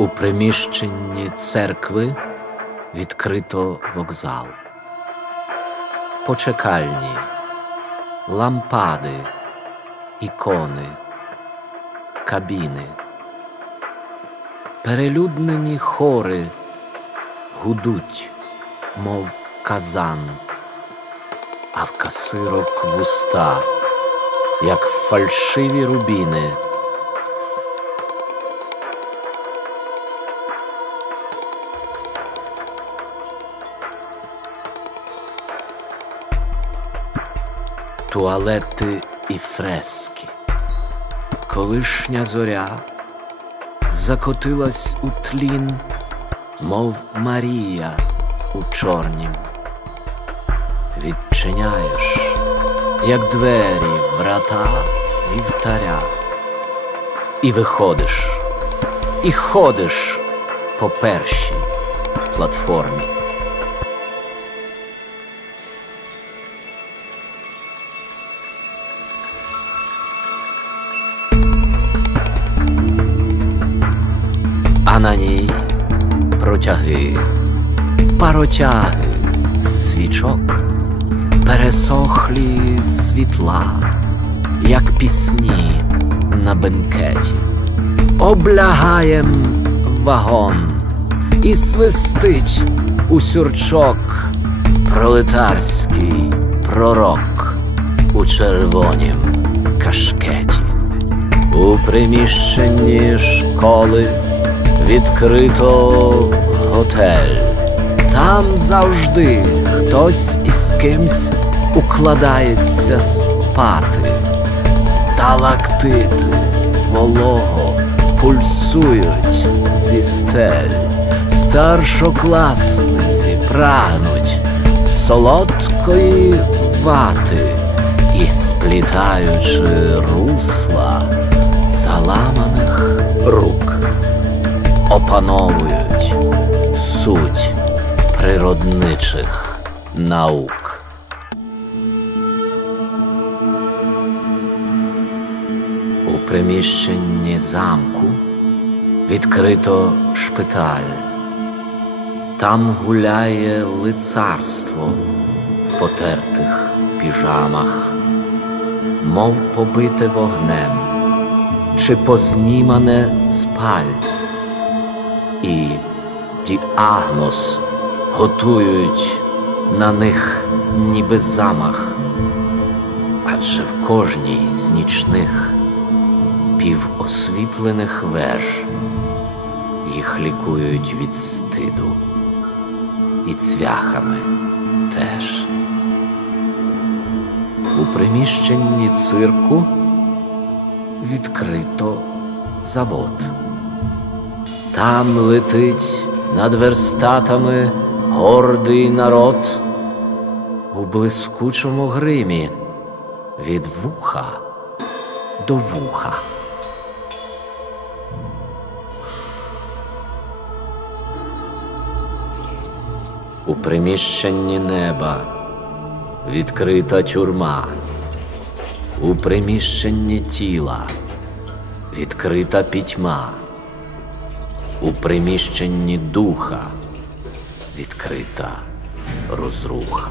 У приміщенні церкви відкрито вокзал. Почекальні, лампади, ікони, кабіни, перелюднені хори гудуть, мов казан, а в касирок вуста, як фальшиві рубіни. Туалети і фрески. Колишня зоря закотилась у тлін, мов Марія у чорнім. Відчиняєш, як двері врата вівтаря, і виходиш, і ходиш по першій платформі. На ній протяги, паротяги, свічок, пересохлі світла, як пісні на бенкеті, облягаєм вагон і свистить у сюрчок пролетарський пророк у червонім кашкеті, у приміщенні школи відкрито готель. Там завжди хтось із кимсь укладається спати, сталактити волого пульсують зі стель, старшокласниці прагнуть солодкої вати і сплітаючи русла заламаних рук опановують суть природничих наук. У приміщенні замку відкрито шпиталь. Там гуляє лицарство в потертих піжамах, мов побите вогнем чи познімане спаль і діагноз готують на них ніби замах, адже в кожній з нічних півосвітлених веж їх лікують від стиду і цвяхами теж. У приміщенні цирку відкрито завод. Там летить над верстатами гордий народ. У блискучому гримі від вуха до вуха. У приміщенні неба відкрита тюрма, у приміщенні тіла відкрита пітьма у приміщенні духа відкрита розруха.